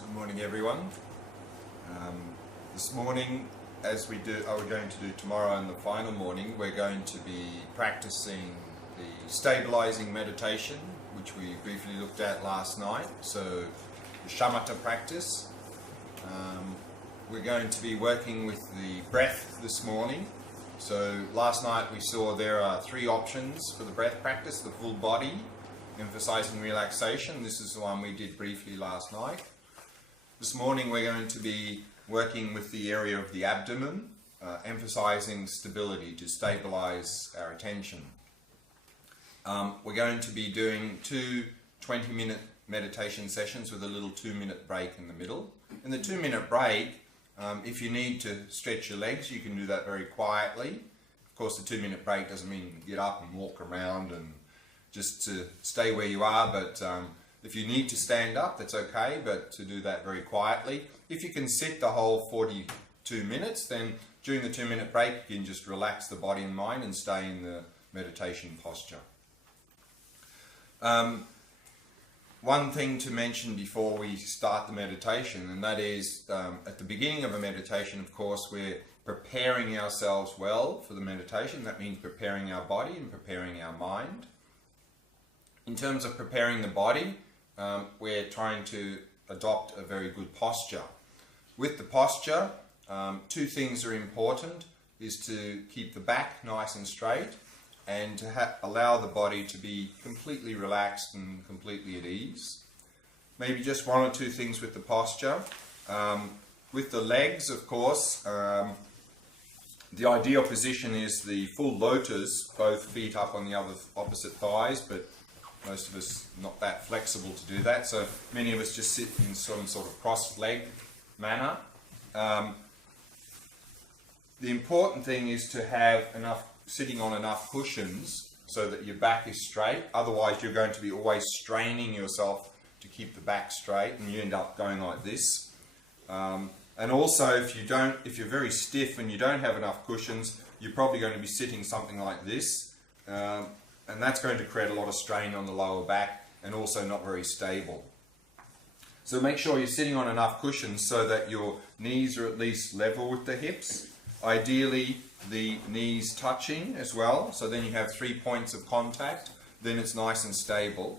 Good morning, everyone. This morning, as we're going to do tomorrow and the final morning, we're going to be practicing the stabilizing meditation, which we briefly looked at last night. So, the shamatha practice. We're going to be working with the breath this morning. So, last night we saw there are three options for the breath practice: the full body, emphasizing relaxation. This is the one we did briefly last night. This morning we're going to be working with the area of the abdomen, emphasizing stability to stabilize our attention. We're going to be doing two 20-minute meditation sessions with a little 2-minute break in the middle. In the 2-minute break, if you need to stretch your legs, you can do that very quietly. Of course, the 2-minute break doesn't mean get up and walk around and just to stay where you are, but if you need to stand up, that's okay, but to do that very quietly. If you can sit the whole 42 minutes, then during the 2-minute break, you can just relax the body and mind and stay in the meditation posture. One thing to mention before we start the meditation, and that is at the beginning of a meditation, of course, we're preparing ourselves well for the meditation. That means preparing our body and preparing our mind. In terms of preparing the body, we're trying to adopt a very good posture. With the posture, two things are important, is to keep the back nice and straight and to allow the body to be completely relaxed and completely at ease. Maybe just one or two things with the posture. With the legs, of course, the ideal position is the full lotus, both feet up on the opposite thighs, but most of us not that flexible to do that, so many of us just sit in some sort of cross-leg manner. The important thing is to have sitting on enough cushions so that your back is straight. Otherwise, you're going to be always straining yourself to keep the back straight, and you end up going like this. And also, if you're very stiff and you don't have enough cushions, you're probably going to be sitting something like this. And that's going to create a lot of strain on the lower back and also not very stable. So make sure you're sitting on enough cushions so that your knees are at least level with the hips. Ideally, the knees touching as well, so then you have 3 points of contact, then it's nice and stable.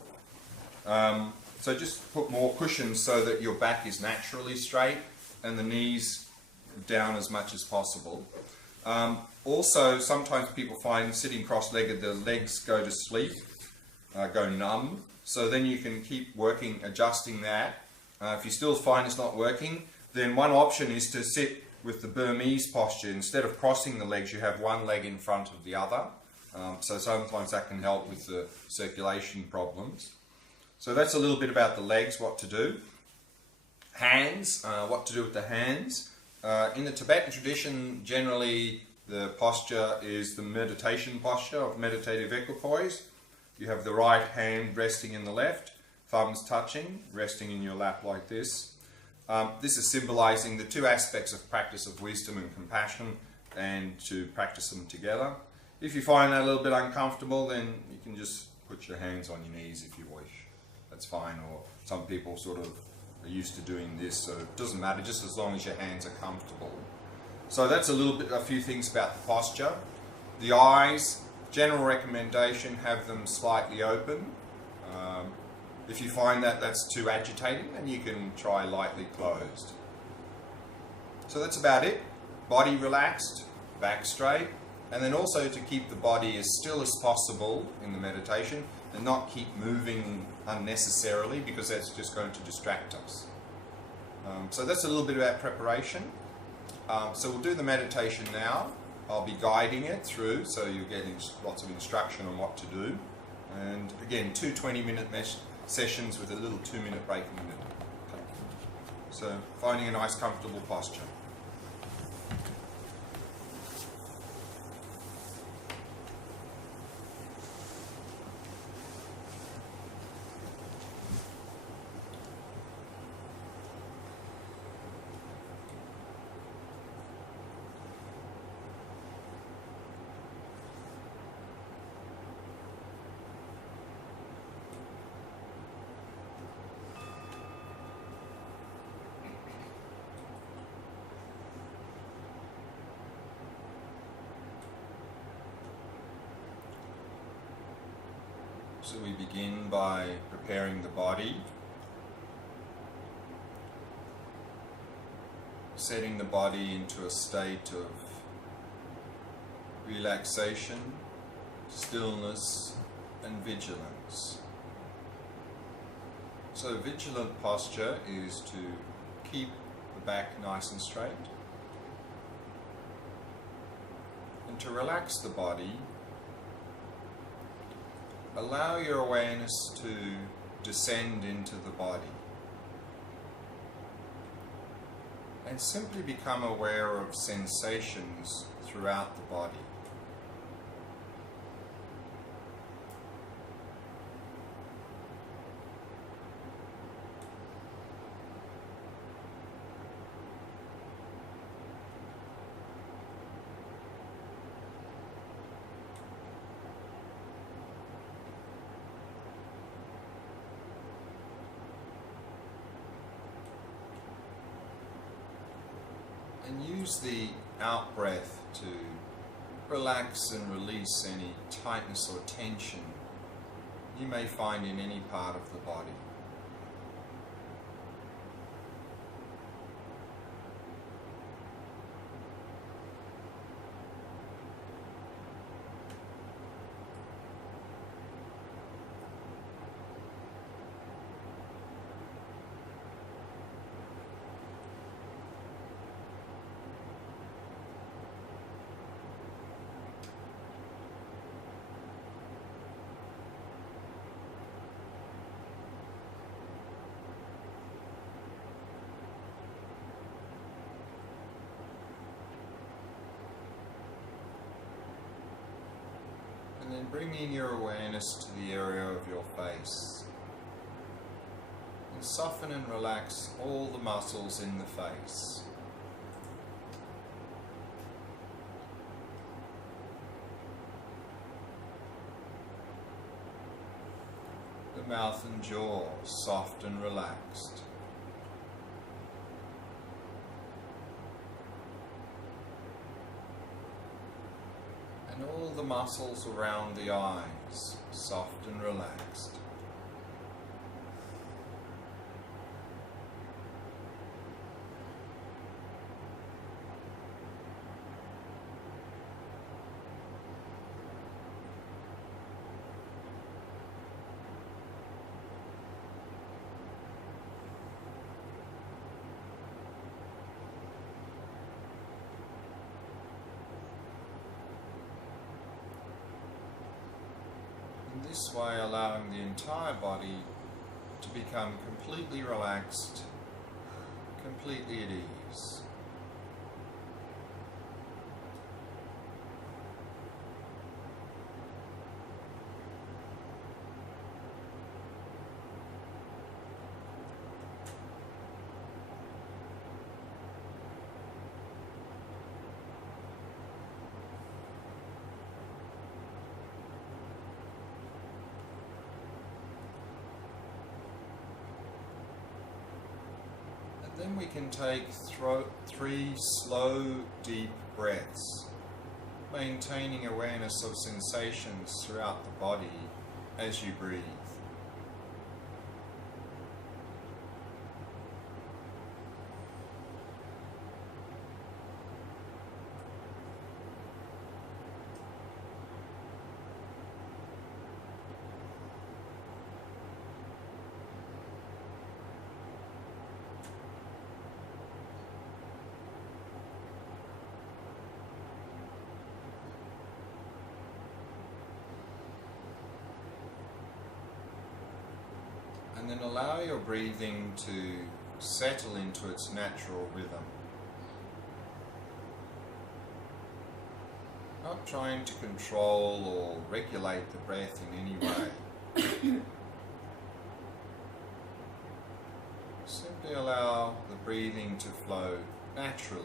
So just put more cushions so that your back is naturally straight and the knees down as much as possible. Also, sometimes people find sitting cross-legged, the legs go to sleep, go numb. So then you can keep working, adjusting that. If you still find it's not working, then one option is to sit with the Burmese posture. Instead of crossing the legs, you have one leg in front of the other. So sometimes that can help with the circulation problems. So that's a little bit about the legs, what to do. Hands, what to do with the hands. In the Tibetan tradition, generally, the posture is the meditation posture of meditative equipoise. You have the right hand resting in the left, thumbs touching, resting in your lap like this. This is symbolizing the two aspects of practice of wisdom and compassion, and to practice them together. If you find that a little bit uncomfortable, then you can just put your hands on your knees if you wish. That's fine, or some people sort of are used to doing this, so it doesn't matter, just as long as your hands are comfortable. So that's a few things about the posture. The eyes, general recommendation, have them slightly open. If you find that that's too agitating, then you can try lightly closed. So that's about it. Body relaxed, back straight, and then also to keep the body as still as possible in the meditation and not keep moving unnecessarily, because that's just going to distract us. So that's a little bit about preparation. So we'll do the meditation now. I'll be guiding it through, so you're getting lots of instruction on what to do. And again, two 20-minute sessions with a little 2-minute break in the middle. Okay. So finding a nice comfortable posture. So we begin by preparing the body, setting the body into a state of relaxation, stillness, and vigilance. So vigilant posture is to keep the back nice and straight, and to relax the body, allow your awareness to descend into the body and simply become aware of sensations throughout the body. And use the out-breath to relax and release any tightness or tension you may find in any part of the body. And then bringing your awareness to the area of your face. And soften and relax all the muscles in the face. The mouth and jaw soft and relaxed. And all the muscles around the eyes, soft and relaxed. This way, allowing the entire body to become completely relaxed, completely at ease. Then we can take 3 slow, deep breaths, maintaining awareness of sensations throughout the body as you breathe. And then allow your breathing to settle into its natural rhythm. Not trying to control or regulate the breath in any way. Simply allow the breathing to flow naturally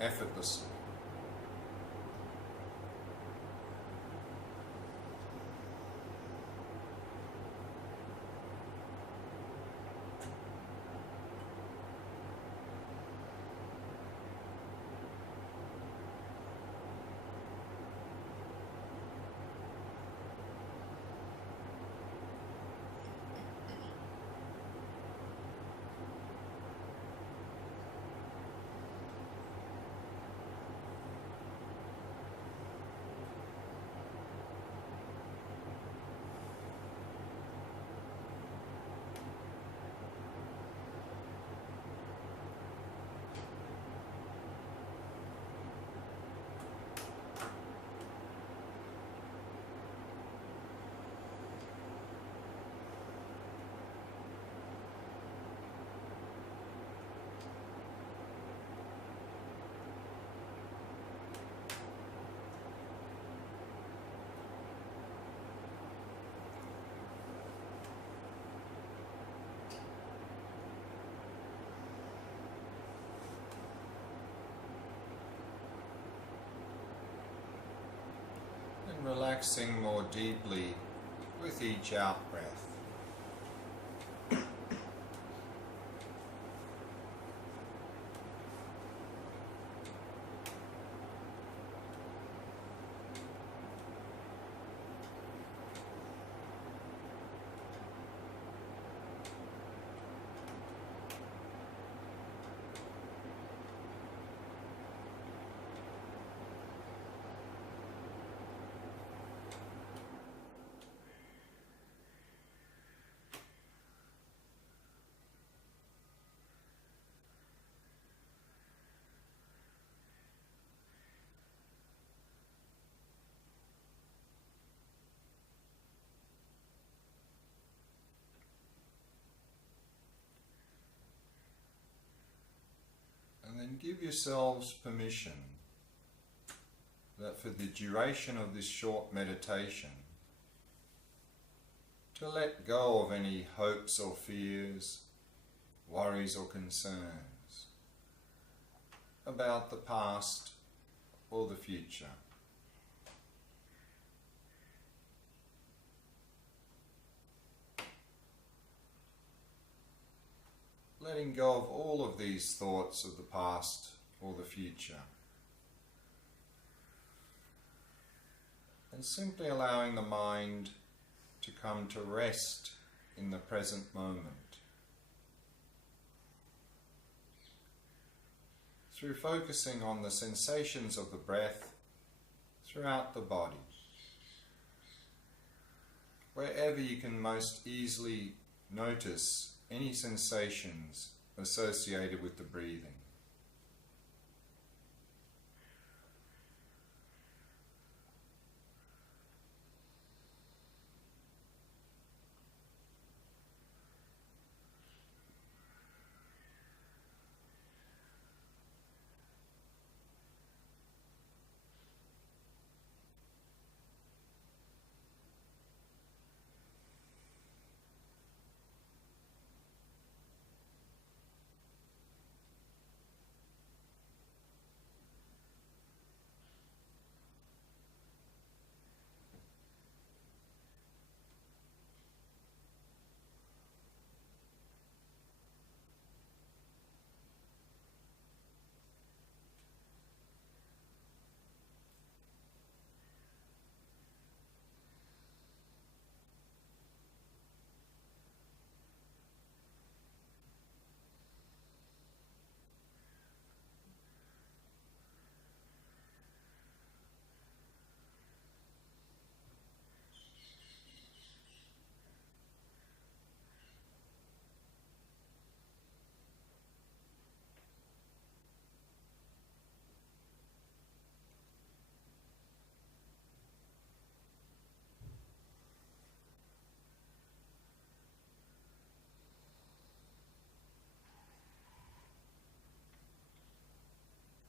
and effortlessly. and relaxing more deeply with each out breath. And then give yourselves permission that for the duration of this short meditation, to let go of any hopes or fears, worries or concerns about the past or the future. Letting go of all of these thoughts of the past or the future. And simply allowing the mind to come to rest in the present moment. Through focusing on the sensations of the breath throughout the body. Wherever you can most easily notice any sensations associated with the breathing.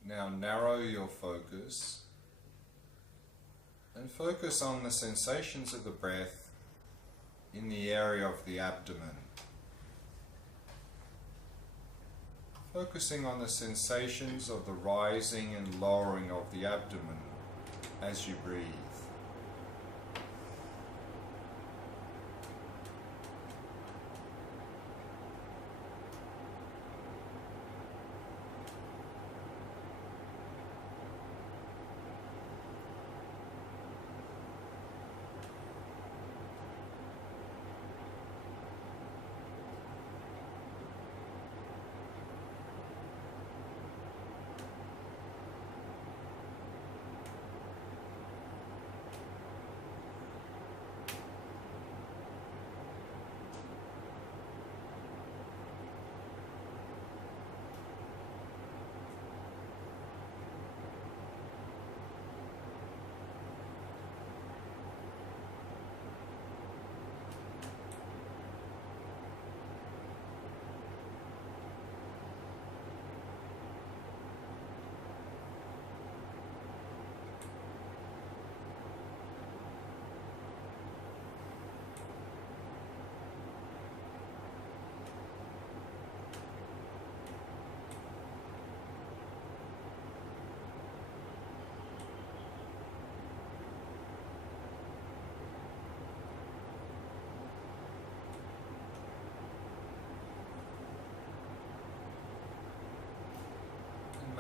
Now narrow your focus and focus on the sensations of the breath in the area of the abdomen. Focusing on the sensations of the rising and lowering of the abdomen as you breathe.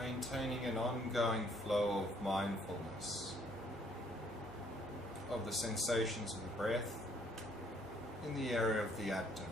maintaining an ongoing flow of mindfulness of the sensations of the breath in the area of the abdomen.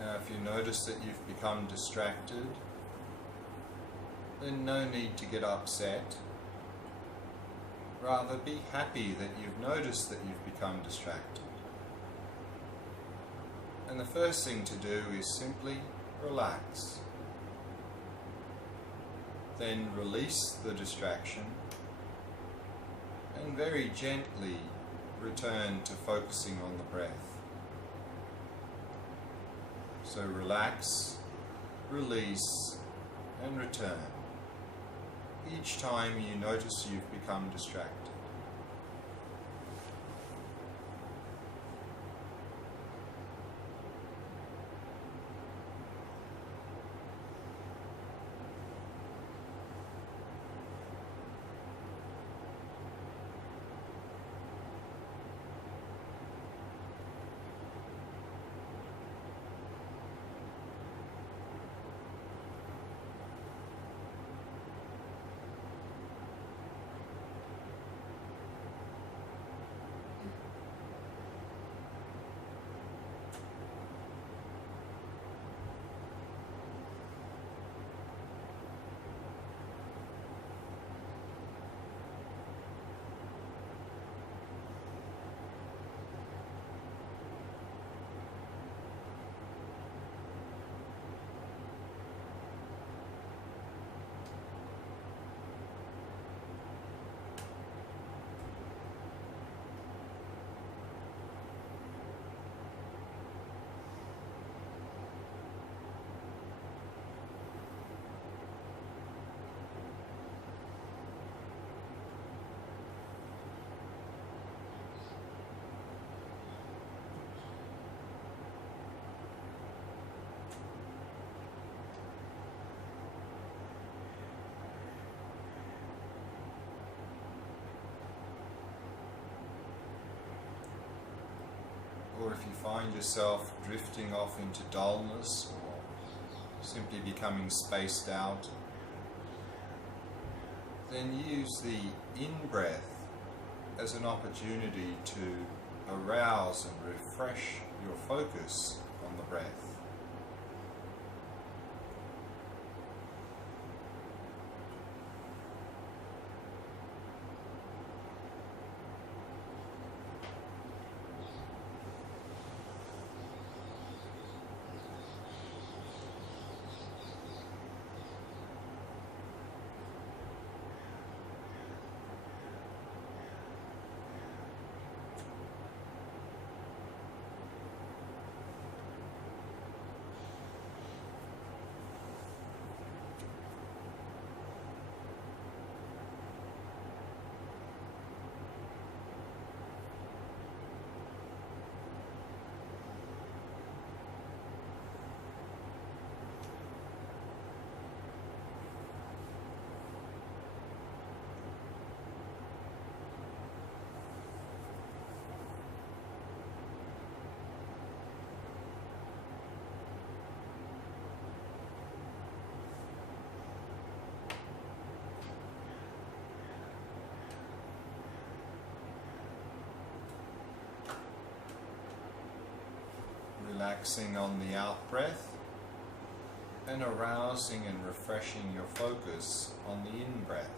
Now, if you notice that you've become distracted, then no need to get upset. Rather, be happy that you've noticed that you've become distracted. And the first thing to do is simply relax. Then release the distraction and very gently return to focusing on the breath. So relax, release, and return each time you notice you've become distracted. Or if you find yourself drifting off into dullness or simply becoming spaced out, then use the in-breath as an opportunity to arouse and refresh your focus on the breath. Relaxing on the out breath and arousing and refreshing your focus on the in breath.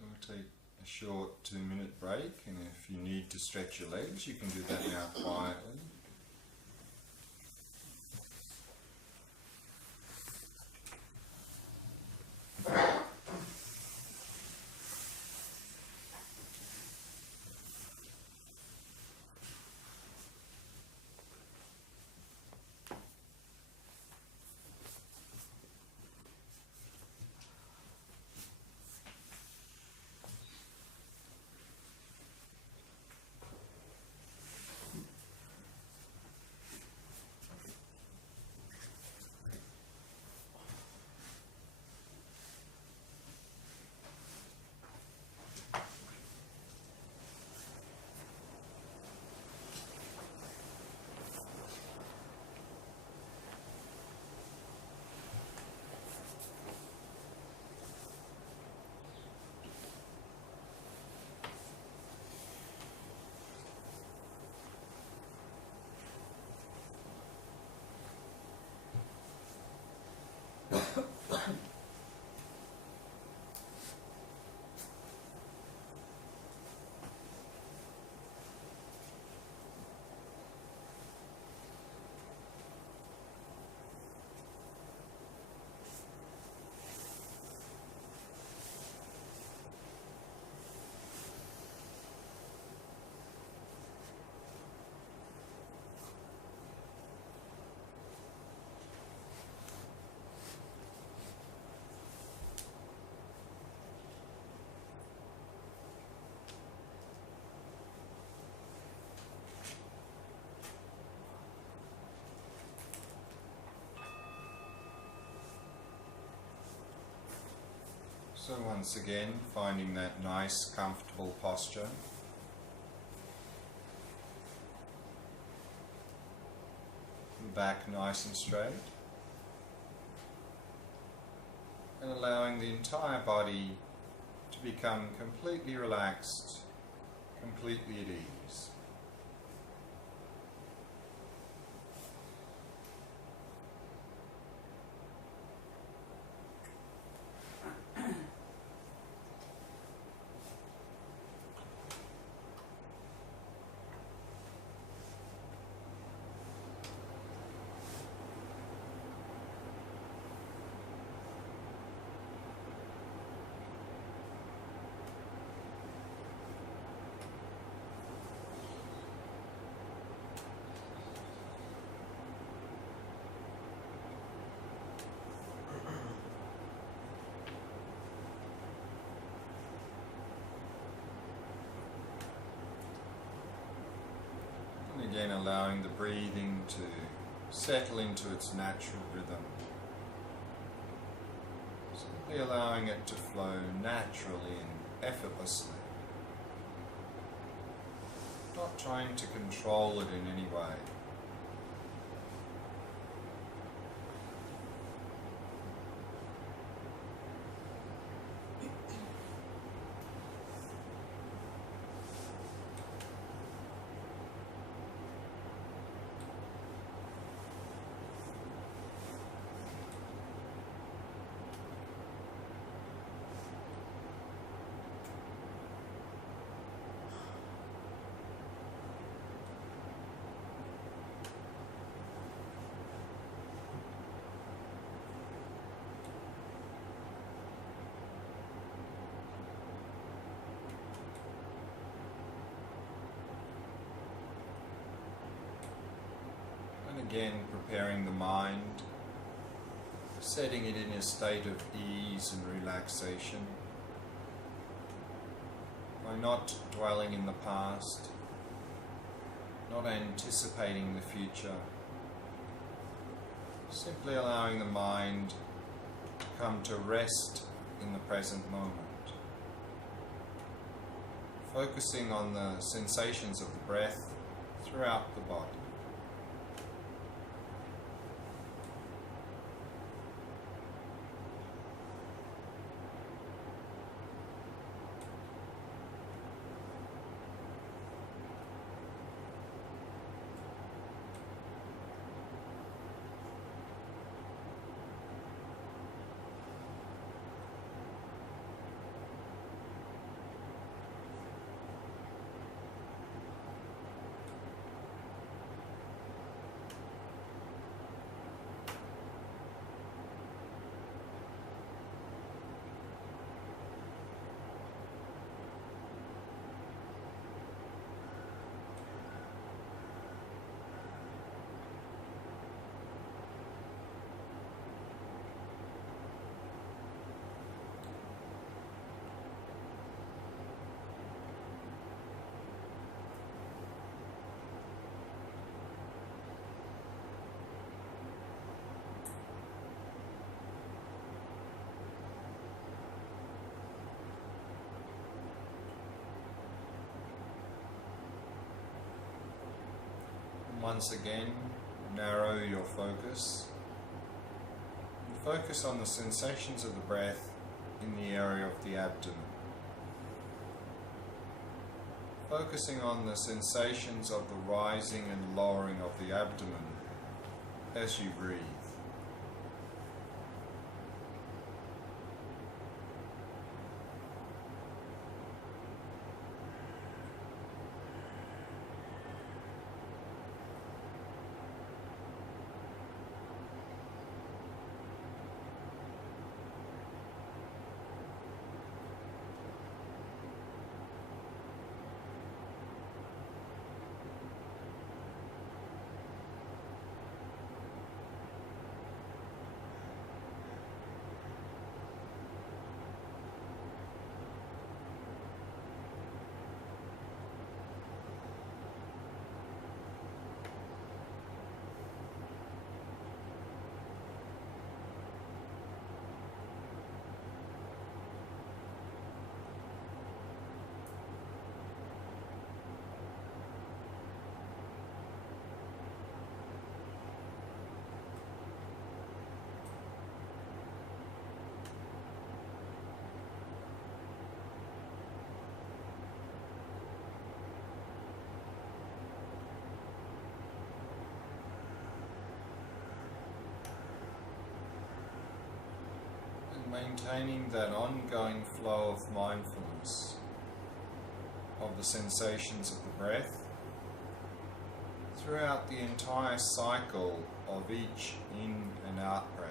We'll take a short 2-minute break, and if you need to stretch your legs, you can do that now quietly. So once again, finding that nice, comfortable posture. Back nice and straight. And allowing the entire body to become completely relaxed, completely at ease. Again, allowing the breathing to settle into its natural rhythm. Simply allowing it to flow naturally and effortlessly. Not trying to control it in any way. Again, preparing the mind, setting it in a state of ease and relaxation by not dwelling in the past, not anticipating the future, simply allowing the mind to come to rest in the present moment, focusing on the sensations of the breath throughout the body. Once again, narrow your focus and focus on the sensations of the breath in the area of the abdomen. Focusing on the sensations of the rising and lowering of the abdomen as you breathe. Maintaining that ongoing flow of mindfulness of the sensations of the breath throughout the entire cycle of each in and out breath.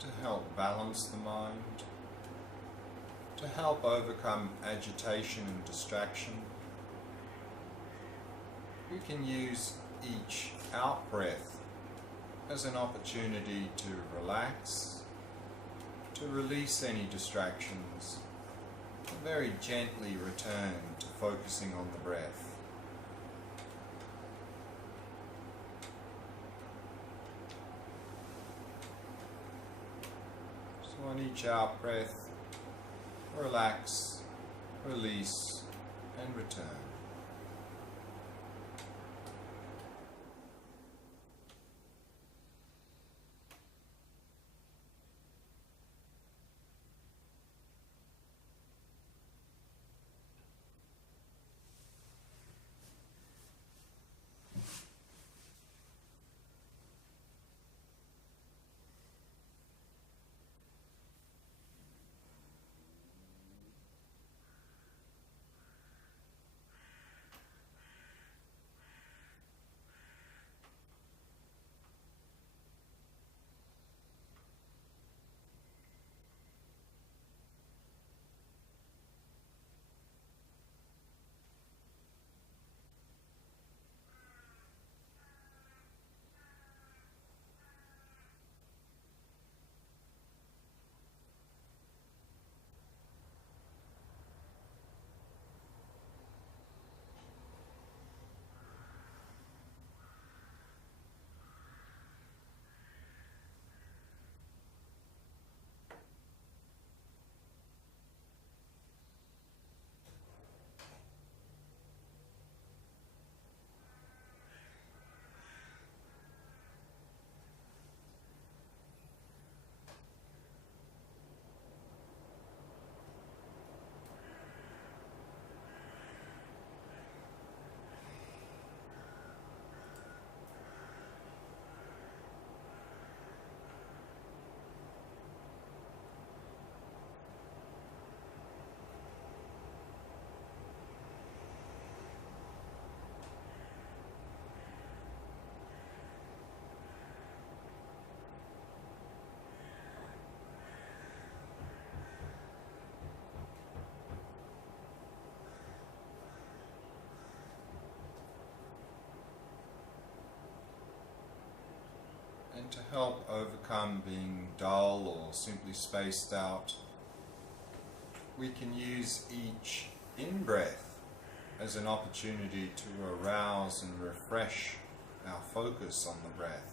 To help balance the mind, to help overcome agitation and distraction, you can use each out breath as an opportunity to relax, to release any distractions, and very gently return to focusing on the breath. On each out breath, relax, release, and return. help overcome being dull or simply spaced out, we can use each in-breath as an opportunity to arouse and refresh our focus on the breath.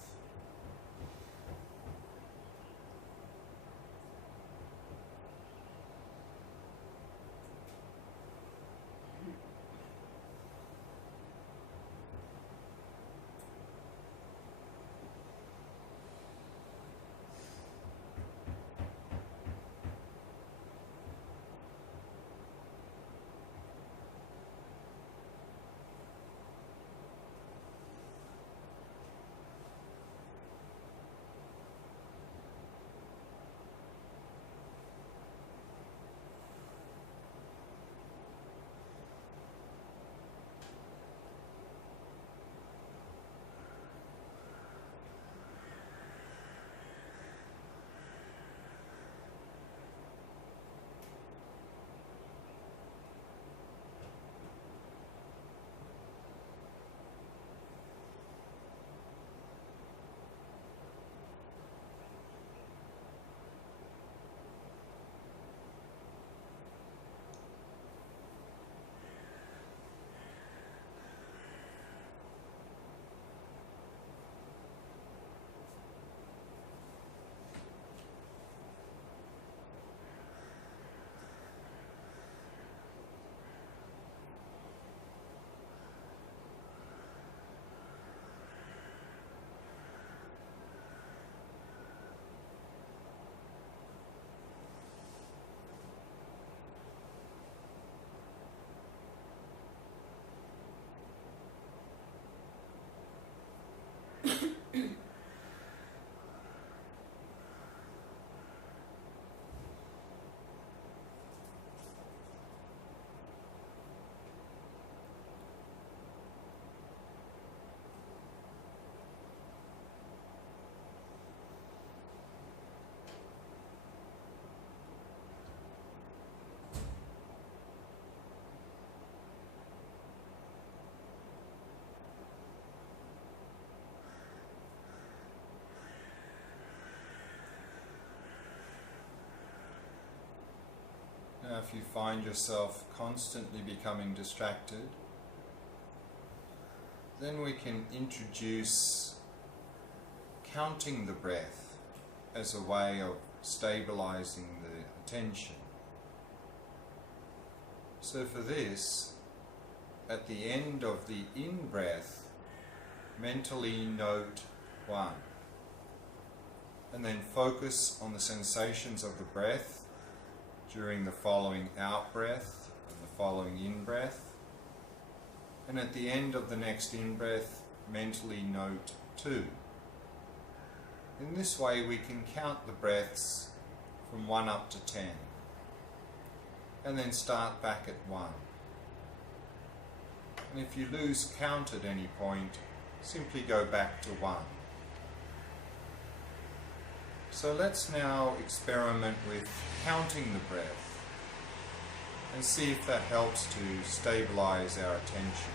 Now, if you find yourself constantly becoming distracted, then we can introduce counting the breath as a way of stabilizing the attention. So for this, at the end of the in-breath, mentally note 1, and then focus on the sensations of the breath during the following out-breath and the following in-breath. And at the end of the next in-breath, mentally note 2. In this way we can count the breaths from 1 up to 10, and then start back at 1. And if you lose count at any point, simply go back to 1. So let's now experiment with counting the breath and see if that helps to stabilize our attention.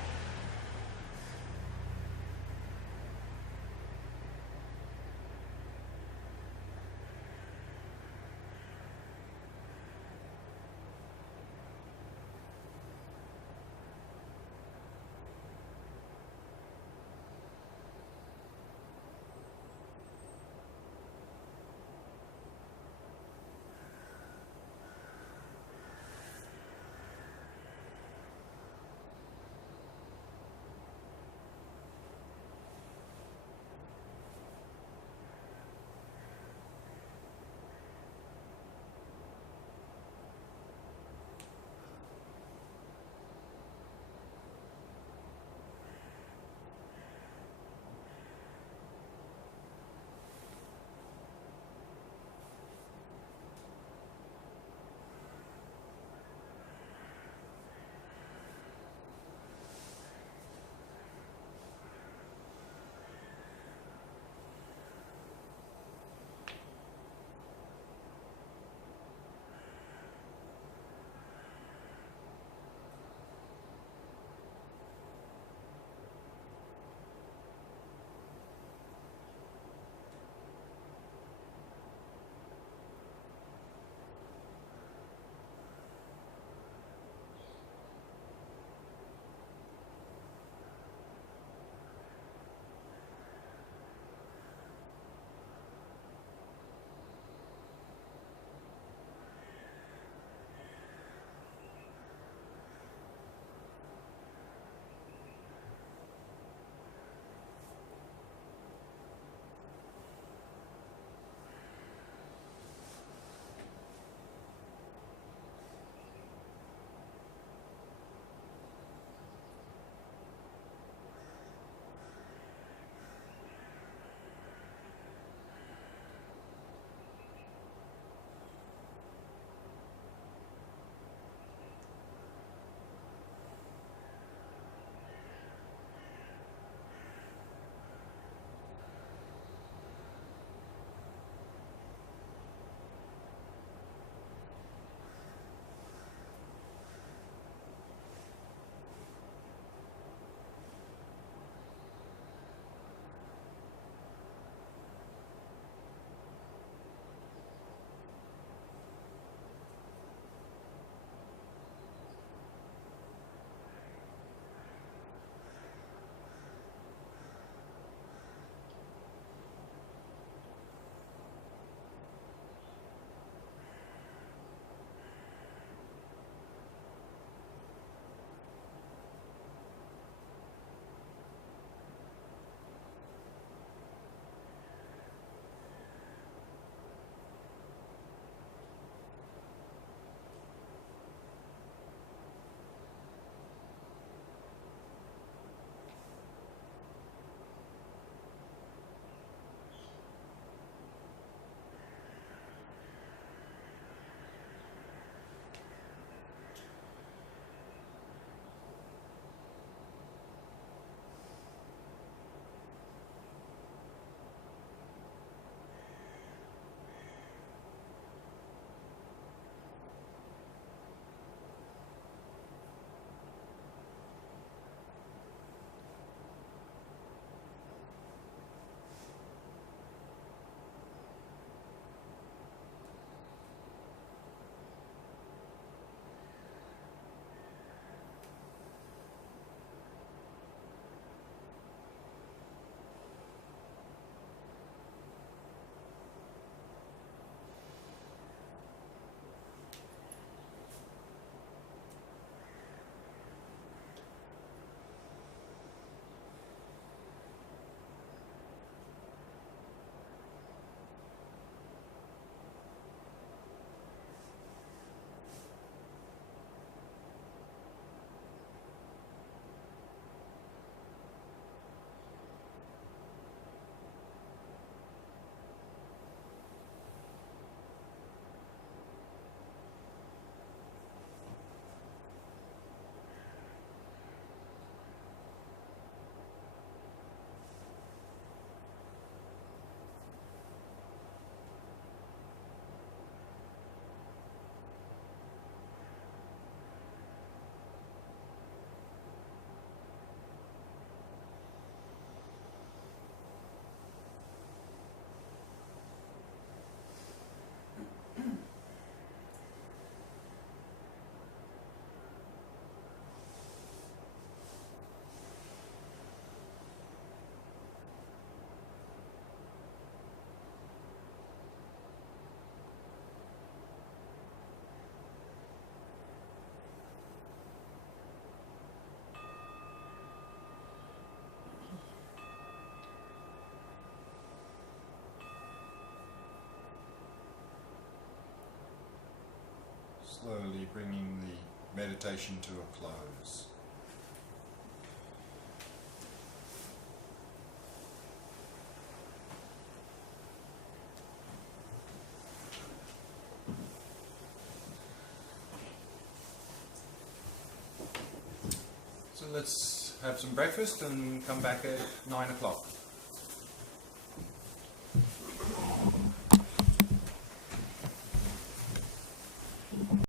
slowly bringing the meditation to a close. So let's have some breakfast and come back at 9 o'clock.